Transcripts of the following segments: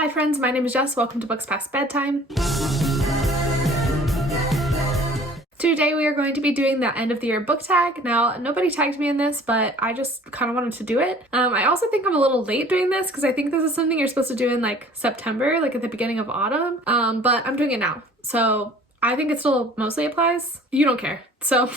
Hi friends, my name is Jess. Welcome to Books Past Bedtime. Today we are going to be doing the end of the year book tag. Now, nobody tagged me in this, but I just kind of wanted to do it. I also think I'm a little late doing this because I think this is something you're supposed to do in like September, like at the beginning of autumn. But I'm doing it now. So I think it still mostly applies. You don't care. So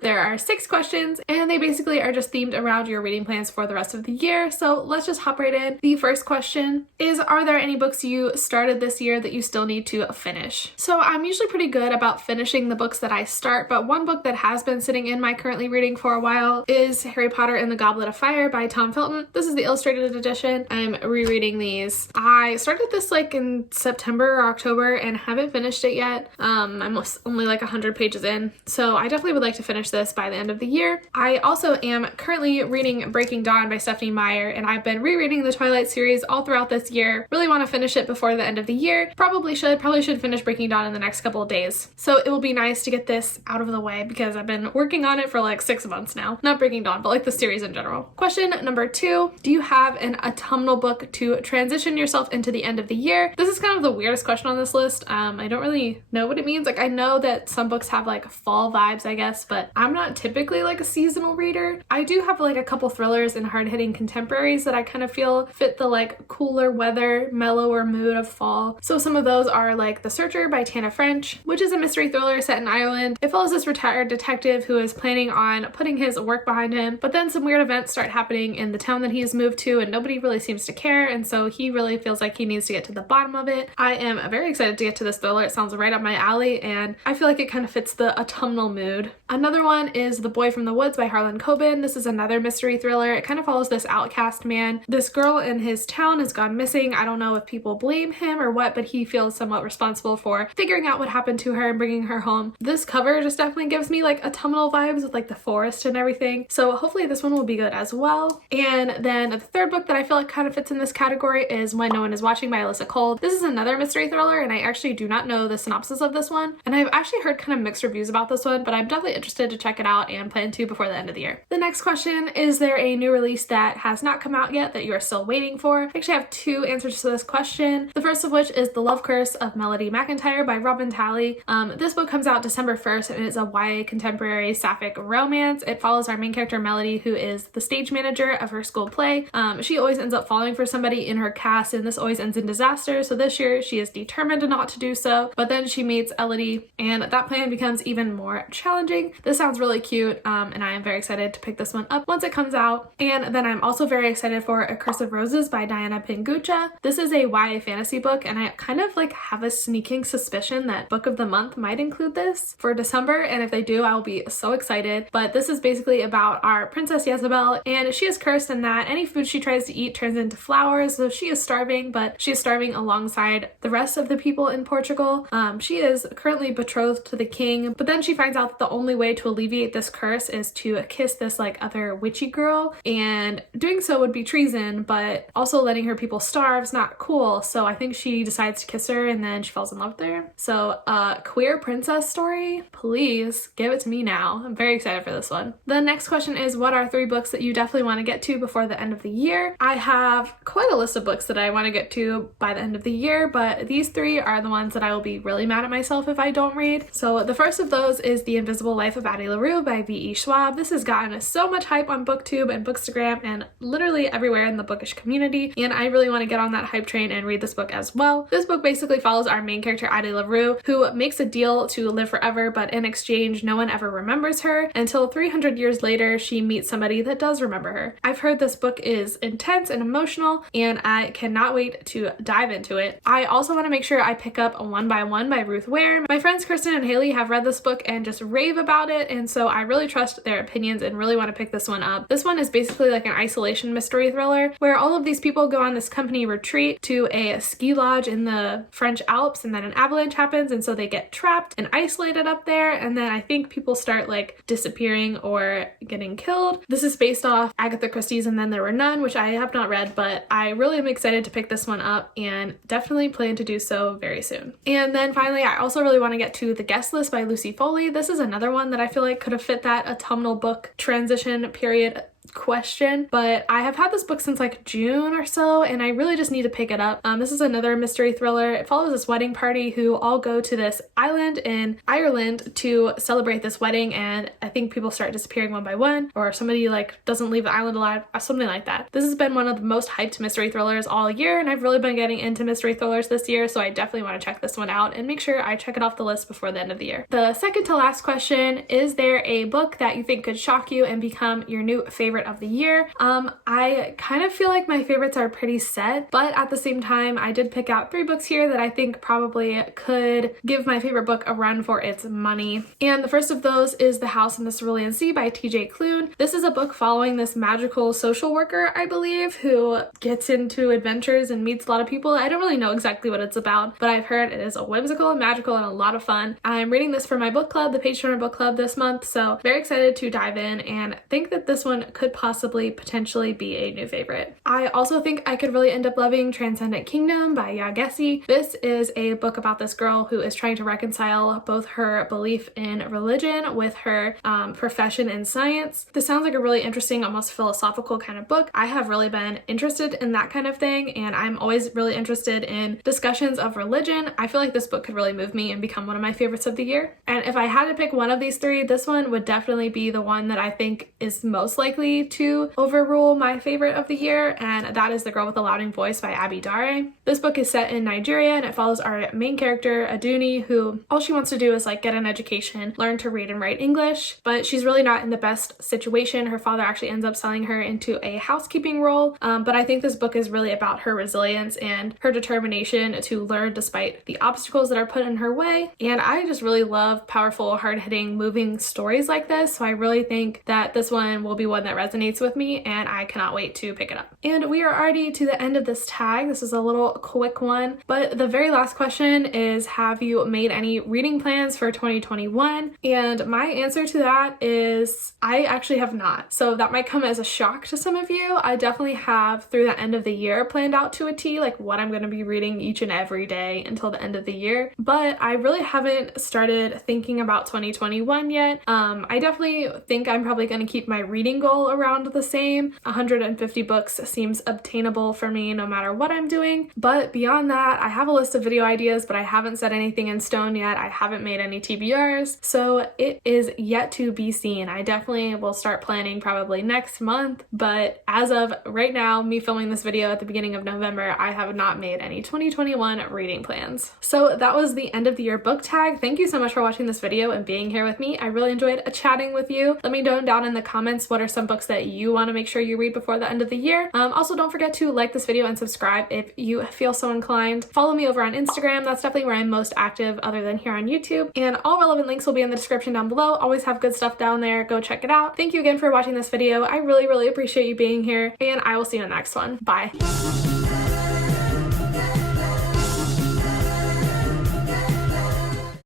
there are 6 questions and they basically are just themed around your reading plans for the rest of the year. So let's just hop right in. The first question is, are there any books you started this year that you still need to finish? So I'm usually pretty good about finishing the books that I start, but one book that has been sitting in my currently reading for a while is Harry Potter and the Goblet of Fire by Tom Felton. This is the illustrated edition. I'm rereading these. I started this like in September or October and haven't finished it yet. I'm only like 100 pages in. So I definitely would like to finish this by the end of the year. I also am currently reading Breaking Dawn by Stephanie Meyer, and I've been rereading the Twilight series all throughout this year. Really want to finish it before the end of the year. Probably should finish Breaking Dawn in the next couple of days. So it will be nice to get this out of the way because I've been working on it for like 6 months now. Not Breaking Dawn, but like the series in general. Question number 2, do you have an autumnal book to transition yourself into the end of the year? This is kind of the weirdest question on this list. I don't really know what it means. Like I know that some books have like fall vibes, I guess, but I'm not typically like a seasonal reader. I do have like a couple thrillers and hard-hitting contemporaries that I kind of feel fit the like cooler weather, mellower mood of fall. So some of those are like The Searcher by Tana French, which is a mystery thriller set in Ireland. It follows this retired detective who is planning on putting his work behind him, but then some weird events start happening in the town that he's moved to and nobody really seems to care, and so he really feels like he needs to get to the bottom of it. I am very excited to get to this thriller. It sounds right up my alley and I feel like it kind of fits the autumnal mood. Another one is The Boy from the Woods by Harlan Coben. This is another mystery thriller. It kind of follows this outcast man. This girl in his town has gone missing. I don't know if people blame him or what, but he feels somewhat responsible for figuring out what happened to her and bringing her home. This cover just definitely gives me like autumnal vibes with like the forest and everything. So hopefully this one will be good as well. And then the third book that I feel like kind of fits in this category is When No One Is Watching by Alyssa Cole. This is another mystery thriller and I actually do not know the synopsis of this one. And I've actually heard kind of mixed reviews about this one, but I'm definitely interested to check it out and plan to before the end of the year. The next question, is there a new release that has not come out yet that you are still waiting for? I actually have 2 answers to this question. The first of which is The Love Curse of Melody McIntyre by Robin Talley. This book comes out December 1st and it's a YA contemporary sapphic romance. It follows our main character Melody, who is the stage manager of her school play. She always ends up falling for somebody in her cast and this always ends in disaster. So this year she is determined not to do so, but then she meets Elodie and that plan becomes even more challenging. This sounds really cute and I am very excited to pick this one up once it comes out. And then I'm also very excited for A Curse of Roses by Diana Pingucha. This is a YA fantasy book and I kind of like have a sneaking suspicion that Book of the Month might include this for December, and if they do I will be so excited. But this is basically about our Princess Jezebel and she is cursed in that any food she tries to eat turns into flowers, so she is starving, but she is starving alongside the rest of the people in Portugal. She is currently betrothed to the king, but then she finds out that the only way to alleviate this curse is to kiss this like other witchy girl, and doing so would be treason, but also letting her people starve is not cool. So I think she decides to kiss her and then she falls in love with her. So queer princess story, please give it to me now. I'm very excited for this one. The next question is, what are 3 books that you definitely want to get to before the end of the year? I have quite a list of books that I want to get to by the end of the year, but these 3 are the ones that I will be really mad at myself if I don't read. So the first of those is The Invisible Life of Addie LaRue by V.E. Schwab. This has gotten so much hype on BookTube and Bookstagram and literally everywhere in the bookish community, and I really want to get on that hype train and read this book as well. This book basically follows our main character Addie LaRue, who makes a deal to live forever, but in exchange no one ever remembers her until 300 years later she meets somebody that does remember her. I've heard this book is intense and emotional and I cannot wait to dive into it. I also want to make sure I pick up One by One by Ruth Ware. My friends Kristen and Haley have read this book and just rave about it, and so I really trust their opinions and really want to pick this one up. This one is basically like an isolation mystery thriller where all of these people go on this company retreat to a ski lodge in the French Alps, and then an avalanche happens and so they get trapped and isolated up there, and then I think people start like disappearing or getting killed. This is based off Agatha Christie's And Then There Were None, which I have not read, but I really am excited to pick this one up and definitely plan to do so very soon. And then finally, I also really want to get to The Guest List by Lucy Foley. This is another one that I feel like could have fit that autumnal book transition period question, but I have had this book since like June or so, and I really just need to pick it up. This is another mystery thriller. It follows this wedding party who all go to this island in Ireland to celebrate this wedding, and I think people start disappearing one by one, or somebody like doesn't leave the island alive, something like that. This has been one of the most hyped mystery thrillers all year, and I've really been getting into mystery thrillers this year, so I definitely want to check this one out and make sure I check it off the list before the end of the year. The second to last question, is there a book that you think could shock you and become your new favorite of the year? I kind of feel like my favorites are pretty set, but at the same time, I did pick out 3 books here that I think probably could give my favorite book a run for its money. And the first of those is The House in the Cerulean Sea by T.J. Klune. This is a book following this magical social worker, I believe, who gets into adventures and meets a lot of people. I don't really know exactly what it's about, but I've heard it is a whimsical and magical and a lot of fun. I'm reading this for my book club, the Page Turner Book Club, this month, so very excited to dive in and think that this one could possibly potentially be a new favorite. I also think I could really end up loving Transcendent Kingdom by 𝗂𝗍𝗄. This is a book about this girl who is trying to reconcile both her belief in religion with her profession in science. This sounds like a really interesting, almost philosophical kind of book. I have really been interested in that kind of thing, and I'm always really interested in discussions of religion. I feel like this book could really move me and become one of my favorites of the year. And if I had to pick one of these 3, this one would definitely be the one that I think is most likely to overrule my favorite of the year, and that is The Girl with the Louding Voice by Abigail. This book is set in Nigeria, and it follows our main character, Aduni, who all she wants to do is like get an education, learn to read and write English, but she's really not in the best situation. Her father actually ends up selling her into a housekeeping role, but I think this book is really about her resilience and her determination to learn despite the obstacles that are put in her way. And I just really love powerful, hard-hitting, moving stories like this, so I really think that this one will be one that resonates with me, and I cannot wait to pick it up. And we are already to the end of this tag. This is a little quick one, but the very last question is, have you made any reading plans for 2021? And my answer to that is I actually have not. So that might come as a shock to some of you. I definitely have through the end of the year planned out to a T, like what I'm going to be reading each and every day until the end of the year, but I really haven't started thinking about 2021 yet. I definitely think I'm probably going to keep my reading goal around the same. 150 books seems obtainable for me no matter what I'm doing, but beyond that, I have a list of video ideas, but I haven't set anything in stone yet. I haven't made any TBRs, so it is yet to be seen. I definitely will start planning probably next month, but as of right now, me filming this video at the beginning of November, I have not made any 2021 reading plans. So that was the end of the year book tag. Thank you so much for watching this video and being here with me. I really enjoyed chatting with you. Let me know down in the comments what are some books that you want to make sure you read before the end of the year. Also, don't forget to like this video and subscribe if you feel so inclined. Follow me over on Instagram. That's definitely where I'm most active other than here on YouTube. And all relevant links will be in the description down below. Always have good stuff down there. Go check it out. Thank you again for watching this video. I really appreciate you being here, and I will see you in the next one. Bye.